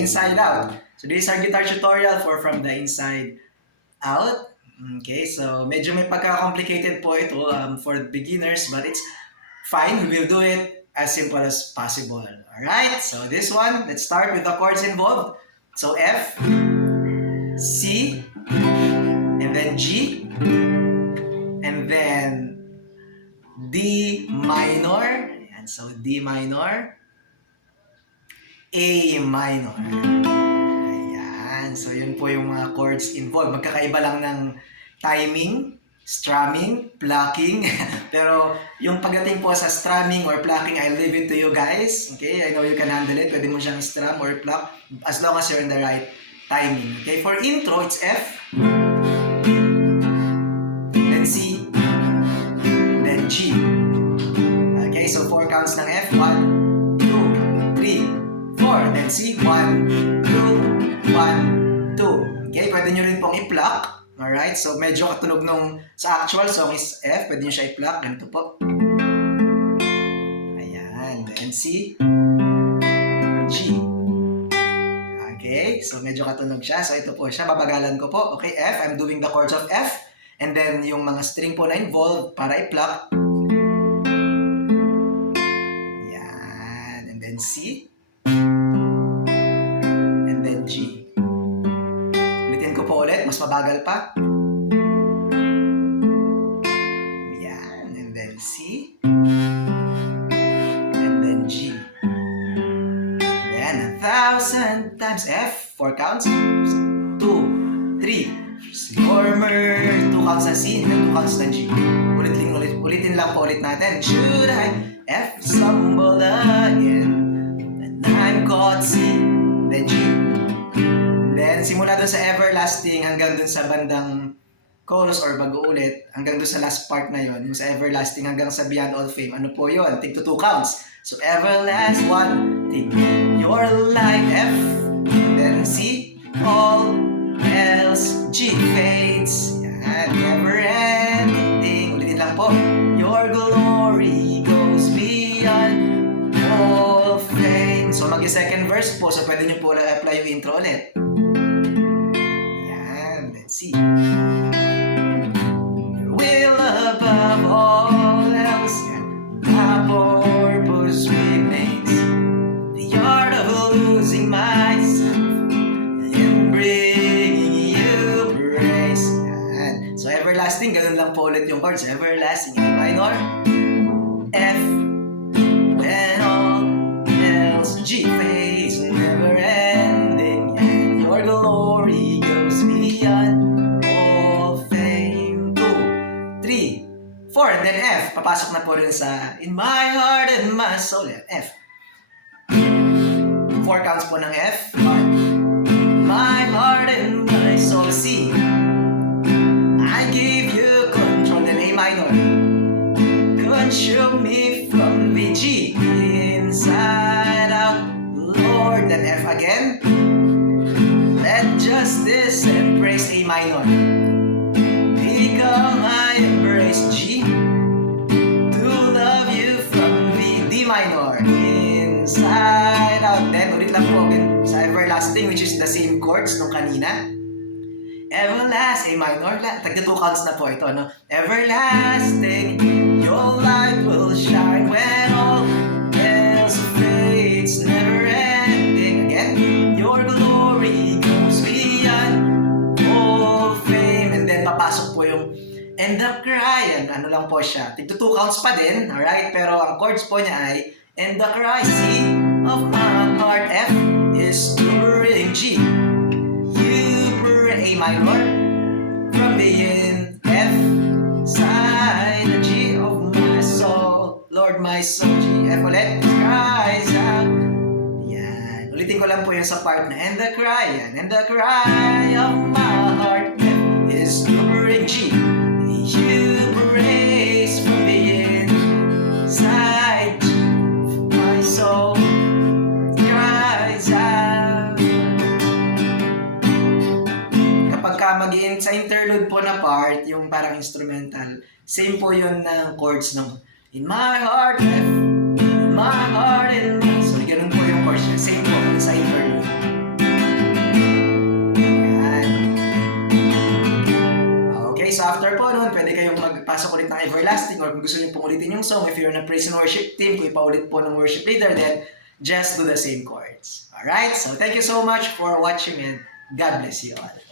inside out. So this is our guitar tutorial for From the Inside Out. Okay, so medyo may pagka-complicated po ito for beginners, but it's fine. We will do it as simple as possible. Alright, so this one, let's start with the chords involved. So F, C, and then G, and then D minor. Ayan, so D minor, A minor. Ayan, so yun po yung mga chords involved. Magkakaiba lang ng timing, strumming, plucking. Pero yung pagdating po sa strumming or plucking, I'll leave it to you guys. Okay, I know you can handle it. Pwede mo siyang strum or pluck as long as you're in the right timing. Okay, for intro, it's F, then C, then G. Okay, so 4 counts ng F. 1, 2, 3, 4. Then C, 1, 2, 1, 2. Okay, pwede nyo rin pong i-pluck. Alright, so medyo katunog nung sa actual song is F. Pwede nyo siya i-pluck. Ganito po. Ayan. Then C, G. Okay, so medyo katunog siya. So ito po siya. Babagalan ko po. Okay, F. I'm doing the chords of F. And then yung mga string po na involved para i-pluck. Ayan. And then C. And then G. Ulitin ko po ulit. Mas mabagal pa. Ayan. And then C. And then G. Ayan. 1,000 times F. 4 counts. 2, 3. Warmer. 2 counts na C. And then 2 counts na G. Ulitin lang po ulit natin. Should I F stumble again? And I'm caught C. Then G. Then simula dun sa everlasting hanggang dun sa bandang chorus or bago ulit, hanggang dun sa last part na yon, yung sa everlasting hanggang sa beyond all fame. Ano po yun? Take to 2 counts. So everlast 1, take your life F, and then C, all else G fades. Yan, never ending. Ulitin lang po. Your glory goes beyond all fame. So mag-second verse po, so pwede nyo po apply yung intro ulit. Yan, let's see. Your will above all else, my purpose remains. The art of losing myself and bringing you praise. Yan. So everlasting, ganun lang po ulit yung chords. Everlasting, A minor, F, when all else G fades, never ending, and your glory goes beyond all fame. 2, 3, 4, and then F. Papasok na po rin sa in my heart and my soul. Yan, F. 4 counts po ng F. 1, my heart and my soul. C, I give you control. Then A minor, consume me from the G, inside out, Lord. Then F again, let justice and praise. A minor, become my embrace. G, to love you from the D minor, inside out. Then ulit lang po sa everlasting, which is the same chords nung kanina. Everlast, A minor, tagda 2 counts na po ito, no? Everlasting, your light will shine when all else fades, never ending. Again, your glory goes beyond all fame. And then papasok po yung and the cry. Ano lang po siya, tigda 2 counts pa din, alright? Pero ang chords po niya ay and the cry, C of my heart, F is ring G. A minor, from the end, F, side, the G of my soul, Lord my soul, G, F ulit, cries out. Yan, ulitin ko lang po yung sa part na and the cry, yan, and the cry of my heart, F is ring G. You praise from the inside, G of my soul, cries out. Mag-in sa interlude po na part, yung parang instrumental, same po yun ng chords ng in my heart, F, in my heart, in my... So, ganun po yung chords niya. Same po sa interlude. after po nun, pwede kayong magpasok ulit ng Everlasting or kung gusto niyo pong ulitin yung song, if you're in a praise and worship team, kung ipaulit po ng worship leader, then just do the same chords. Alright? So thank you so much for watching and God bless you all.